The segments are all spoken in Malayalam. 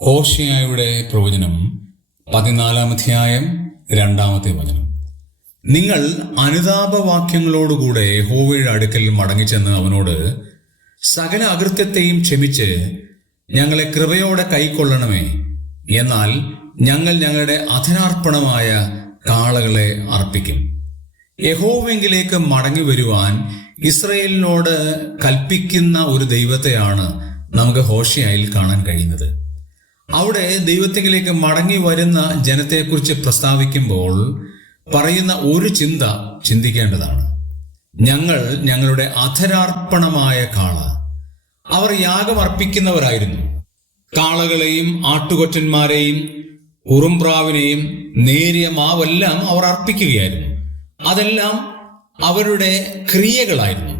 ഹോഷിയായുടെ പ്രവചനം പതിനാലാം അധ്യായം രണ്ടാമത്തെ വചനം. നിങ്ങൾ അനുതാപവാക്യങ്ങളോടുകൂടെ ഹോവയുടെ അടുക്കൽ മടങ്ങിച്ചെന്ന് അവനോട് സകല അകൃത്യത്തെയും ക്ഷമിച്ച് ഞങ്ങളെ കൃപയോടെ കൈക്കൊള്ളണമേ. എന്നാൽ ഞങ്ങൾ ഞങ്ങളുടെ അധനാർപ്പണമായ കാളകളെ അർപ്പിക്കും. യഹോവെങ്കിലേക്ക് മടങ്ങി വരുവാൻ ഇസ്രയേലിനോട് കൽപ്പിക്കുന്ന ഒരു ദൈവത്തെയാണ് നമുക്ക് ഹോഷിയായിൽ കാണാൻ കഴിയുന്നത്. അവിടെ ദൈവത്തിലേക്ക് മടങ്ങി വരുന്ന ജനത്തെക്കുറിച്ച് പ്രസ്താവിക്കുമ്പോൾ പറയുന്ന ഒരു ചിന്ത ചിന്തിക്കേണ്ടതാണ്. ഞങ്ങൾ ഞങ്ങളുടെ അധരാർപ്പണമായ കാള. അവർ യാഗമർപ്പിക്കുന്നവരായിരുന്നു കാളകളെയും ആട്ടുകൊറ്റന്മാരെയും ഉറുംപ്രാവിനെയും നേരിയ മാവെല്ലാം അവർ അർപ്പിക്കുകയായിരുന്നു. അതെല്ലാം അവരുടെ ക്രിയകളായിരുന്നു.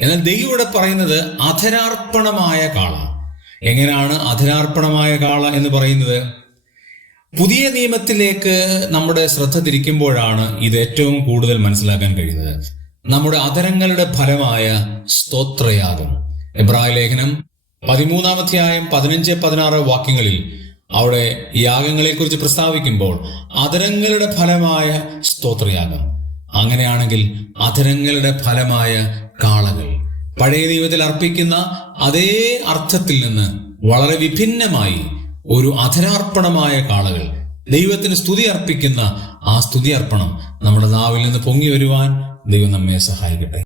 എന്നാൽ ദൈവം ഇവിടെ പറയുന്നത് അധരാർപ്പണമായ കാള. എങ്ങനെയാണ് അധിനാർപ്പണമായ കാള എന്ന് പറയുന്നത്? പുതിയ നിയമത്തിലേക്ക് നമ്മുടെ ശ്രദ്ധ തിരിക്കുമ്പോഴാണ് ഇത് ഏറ്റവും കൂടുതൽ മനസ്സിലാക്കാൻ കഴിയുന്നത്. നമ്മുടെ അധരങ്ങളുടെ ഫലമായ സ്തോത്രയാഗം. എബ്രായ ലേഖനം പതിമൂന്നാമധ്യായം പതിനഞ്ച് പതിനാറ് വാക്യങ്ങളിൽ അവിടെ യാഗങ്ങളെക്കുറിച്ച് പ്രസ്താവിക്കുമ്പോൾ അധരങ്ങളുടെ ഫലമായ സ്തോത്രയാഗം. അങ്ങനെയാണെങ്കിൽ അധരങ്ങളുടെ ഫലമായ കാളകൾ. പഴയ ദൈവത്തിൽ അർപ്പിക്കുന്ന അതേ അർത്ഥത്തിൽ നിന്ന് വളരെ വിഭിന്നമായി ഒരു അധരാർപ്പണമായ കാളകൾ ദൈവത്തിന് സ്തുതി അർപ്പിക്കുന്ന ആ സ്തുതി അർപ്പണം നമ്മുടെ നാവിൽ നിന്ന് പൊങ്ങി വരുവാൻ ദൈവം നമ്മെ സഹായിക്കട്ടെ.